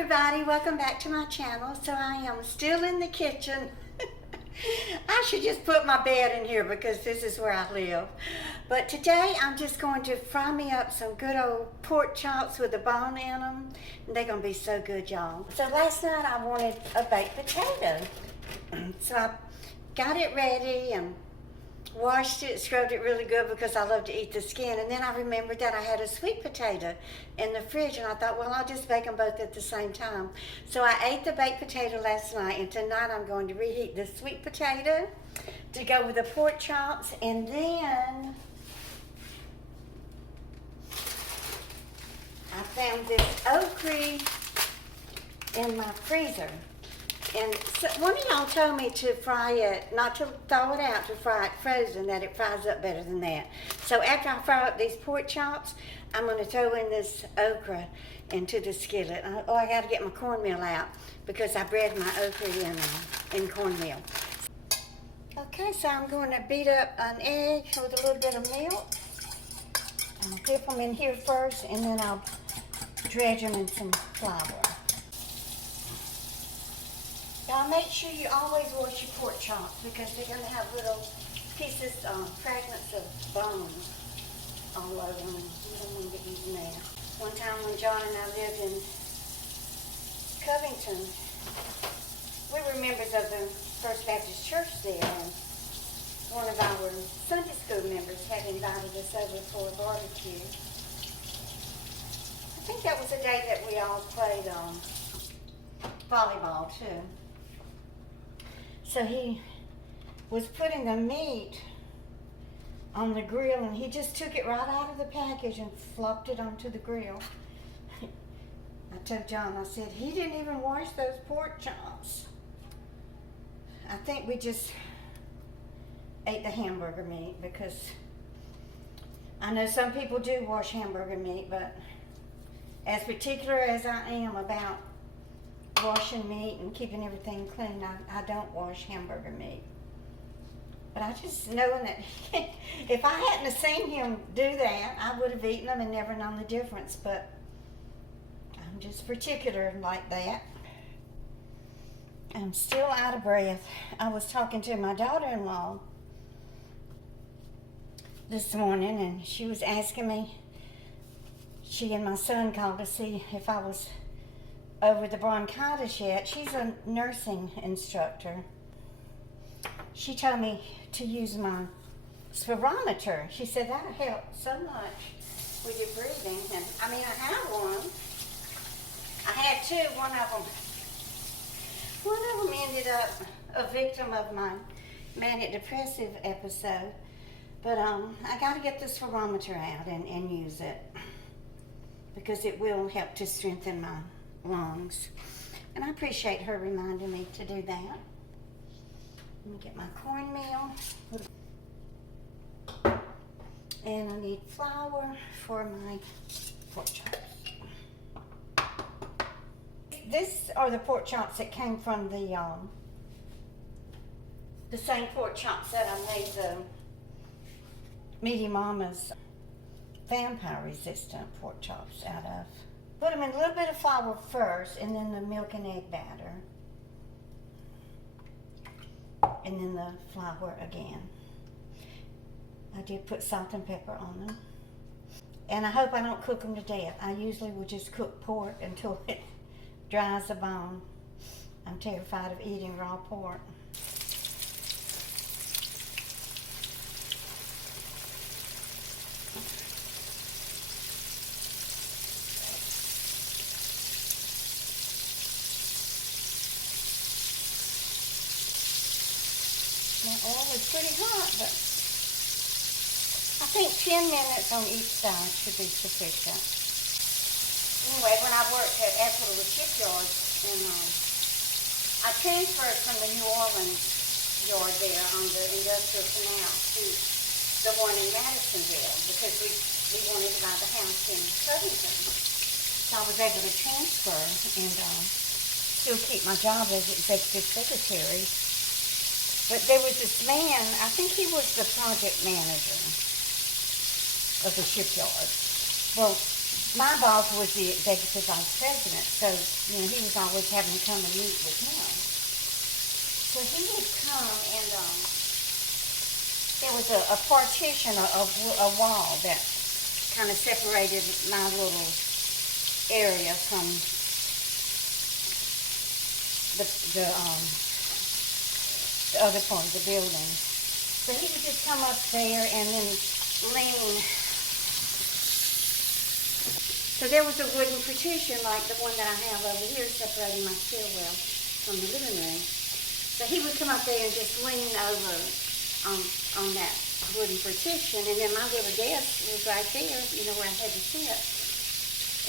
everybody, welcome back to my channel. So I am still in the kitchen. I should just put my bed in here because this is where I live. But today I'm just going to fry me up some good old pork chops with a bone in them. And they're going to be so good, y'all. So last night I wanted a baked potato. So I got it ready and washed it, scrubbed it really good because I love to eat the skin. And then I remembered that I had a sweet potato in the fridge, and I thought, well, I'll just bake them both at the same time. So I ate the baked potato last night, and tonight I'm going to reheat the sweet potato to go with the pork chops. And then I found this okra in my freezer. And so one of y'all told me to fry it, not to thaw it out, to fry it frozen, that it fries up better than that. So after I fry up these pork chops, I'm going to throw in this okra into the skillet. Oh, I got to get my cornmeal out because I bred my okra in cornmeal. Okay, so I'm going to beat up an egg with a little bit of milk. I'll dip them in here first, and then I'll dredge them in some flour. Now make sure you always wash your pork chops because they're going to have little pieces, fragments of bone all over them. You don't want to get using that. One time when John and I lived in Covington, we were members of the First Baptist Church there, and one of our Sunday school members had invited us over for a barbecue. I think that was the day that we all played volleyball too. So he was putting the meat on the grill, and he just took it right out of the package and flopped it onto the grill. I told John, I said, he didn't even wash those pork chops. I think we just ate the hamburger meat because I know some people do wash hamburger meat, but as particular as I am about washing meat and keeping everything clean, I don't wash hamburger meat. But I just knowing that if I hadn't have seen him do that, I would have eaten them and never known the difference. But I'm just particular like that. I'm still out of breath. I was talking to my daughter-in-law this morning, and she was asking me, she and my son called to see if I was over the bronchitis yet. She's a nursing instructor. She told me to use my spirometer. She said that'll help so much with your breathing. And I mean, I have one. I had two. One of them ended up a victim of my manic depressive episode. But I got to get the spirometer out and use it because it will help to strengthen my lungs. And I appreciate her reminding me to do that. Let me get my cornmeal. And I need flour for my pork chops. These are the pork chops that came from the same pork chops that I made the Meaty Mama's vampire resistant pork chops out of. Put them in a little bit of flour first, and then the milk and egg batter. And then the flour again. I did put salt and pepper on them. And I hope I don't cook them to death. I usually will just cook pork until it dries the bone. I'm terrified of eating raw pork. The oil is pretty hot, but I think 10 minutes on each side should be sufficient. Anyway, when I worked at Okra shipyard, and I transferred from the New Orleans yard there on the Industrial Canal to the one in Madisonville because we wanted to buy the house in Covington. So I was able to transfer and still keep my job as executive secretary. But there was this man, I think he was the project manager of the shipyard. Well, my boss was the executive vice president, so, he was always having to come and meet with him. So he would come and, there was a partition, a wall that kind of separated my little area from the other part of the building. So he would just come up there and then lean. So there was a wooden partition like the one that I have over here separating my stairwell from the living room. So he would come up there and just lean over on that wooden partition, and then my little desk was right there, where I had to sit,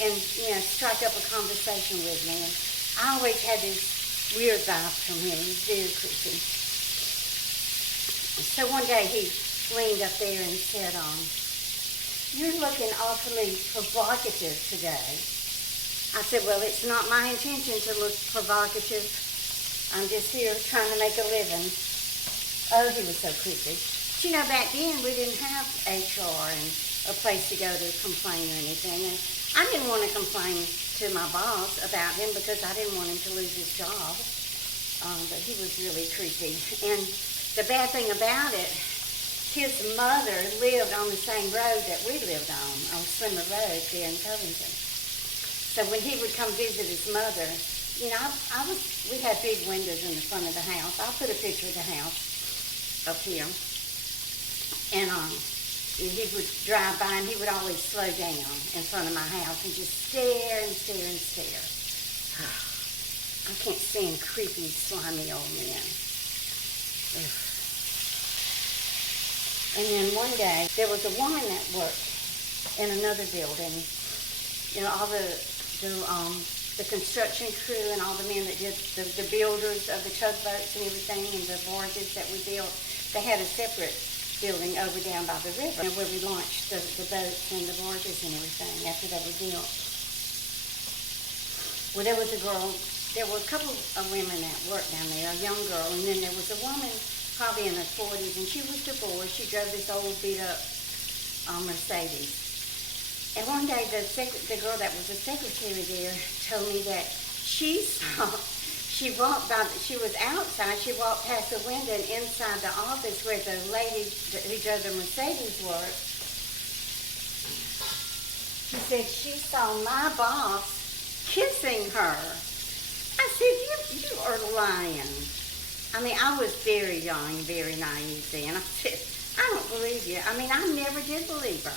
and, strike up a conversation with me. And I always had this weird vibe from him. He was very creepy. So one day he leaned up there and said, "You're looking awfully provocative today." I said, "Well, it's not my intention to look provocative. I'm just here trying to make a living." Oh, he was so creepy. But, back then we didn't have HR and a place to go to complain or anything. And I didn't want to complain to my boss about him because I didn't want him to lose his job. But he was really creepy. And the bad thing about it, his mother lived on the same road that we lived on Slimmer Road there in Covington. So when he would come visit his mother, we had big windows in the front of the house. I'll put a picture of the house up here. And he would drive by and he would always slow down in front of my house and just stare and stare and stare. I can't stand creepy, slimy old men. Ugh. And then one day, there was a woman that worked in another building. All the construction crew and all the men that did the builders of the tugboats and everything and the barges that we built, they had a separate building over down by the river where we launched the boats and the barges and everything after they were built. Well, there were a couple of women that worked down there, a young girl, and then there was a woman probably in her 40s, and she was divorced. She drove this old beat-up Mercedes. And one day, the girl that was the secretary there told me that she was outside, she walked past the window and inside the office where the lady who drove the Mercedes worked. She said she saw my boss kissing her. I said, you are lying. I was very young, very naive then. I said, I don't believe you. I never did believe her.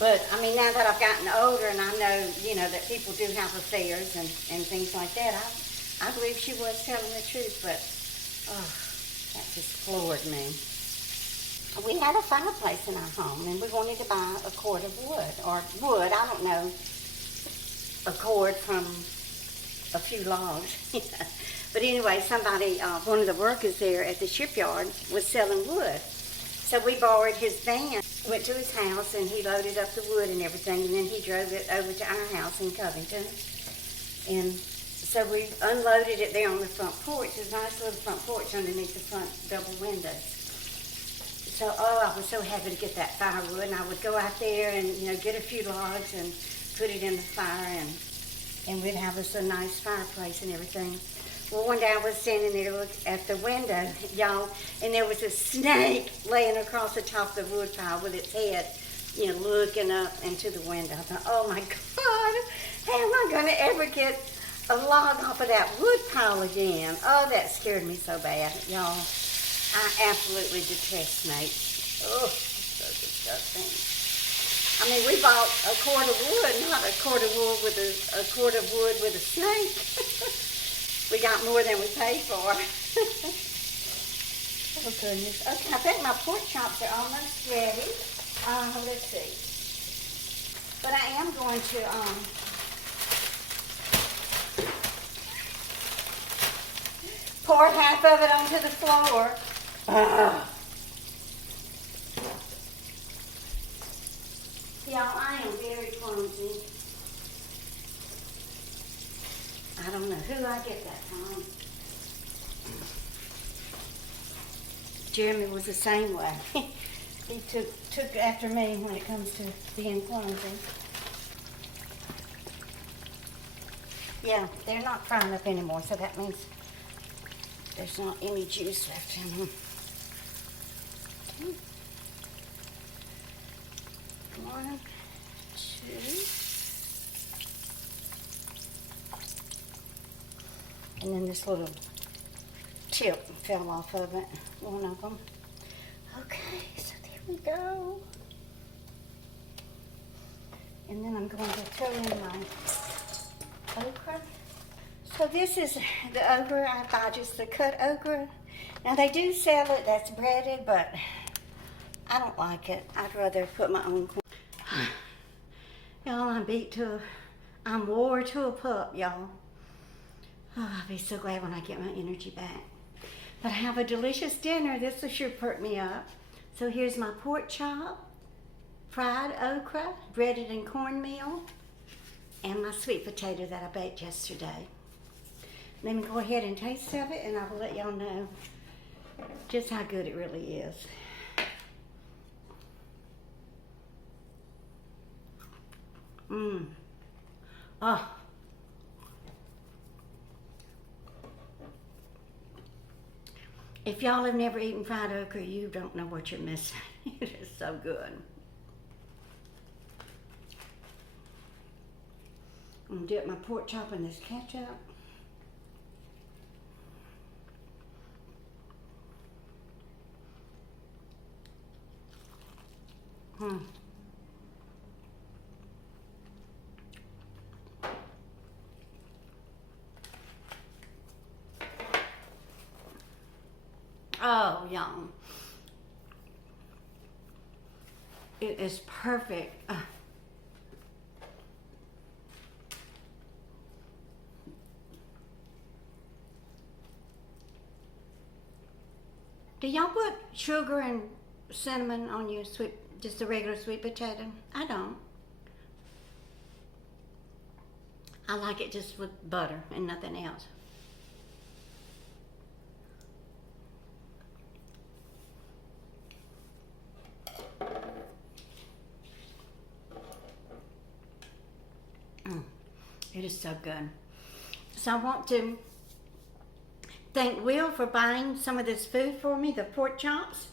But, now that I've gotten older and I know, that people do have affairs and things like that, I believe she was telling the truth, but, that just floored me. We had a fireplace in our home, and we wanted to buy a cord of wood, I don't know, a cord from a few logs. But anyway, somebody, one of the workers there at the shipyard was selling wood. So we borrowed his van, went to his house, and he loaded up the wood and everything, and then he drove it over to our house in Covington. And so we unloaded it there on the front porch. There's a nice little front porch underneath the front double windows. So, I was so happy to get that firewood, and I would go out there and, get a few logs and put it in the fire, and we'd have us a nice fireplace and everything. Well, one day I was standing there looking at the window, y'all, and there was a snake laying across the top of the wood pile with its head, looking up into the window. I thought, oh my God, how am I going to ever get a log off of that wood pile again? Oh, that scared me so bad, y'all. I absolutely detest snakes. Oh, so disgusting. We bought a cord of wood, not a cord of wood with a cord of wood with a snake. We got more than we paid for. Oh, goodness. Okay, I think my pork chops are almost ready. Let's see. But I am going to, pour half of it onto the floor. Y'all, I am very clumsy. I don't know who I get that from. Jeremy was the same way. He took after me when it comes to being clumsy. Yeah, they're not frying up anymore, so that means there's not any juice left in them. Okay. 1, 2. And then this little tip fell off of it, one of them. Okay, so there we go. And then I'm going to throw in my okra. So this is the okra. I buy just the cut okra. Now they do sell it that's breaded, but I don't like it. I'd rather put my own corn. Y'all, I'm wore to a pup, y'all. Oh, I'll be so glad when I get my energy back. But I have a delicious dinner. This will sure perk me up. So here's my pork chop, fried okra, breaded in cornmeal, and my sweet potato that I baked yesterday. Let me go ahead and taste of it, and I will let y'all know just how good it really is. Oh. If y'all have never eaten fried okra, you don't know what you're missing. It is so good. I'm gonna dip my pork chop in this ketchup. Oh, yum. It is perfect. Do y'all put sugar and cinnamon on your just a regular sweet potato? I don't. I like it just with butter and nothing else. It is so good. So I want to thank Will for buying some of this food for me, the pork chops.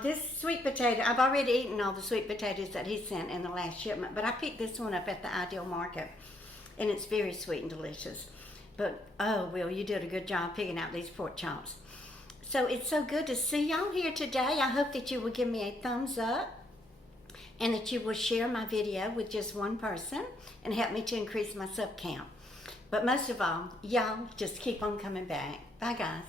This sweet potato, I've already eaten all the sweet potatoes that he sent in the last shipment, but I picked this one up at the Ideal Market, and it's very sweet and delicious. But, oh, Will, you did a good job picking out these pork chops. So it's so good to see y'all here today. I hope that you will give me a thumbs up and that you will share my video with just one person and help me to increase my sub count. But most of all, y'all just keep on coming back. Bye, guys.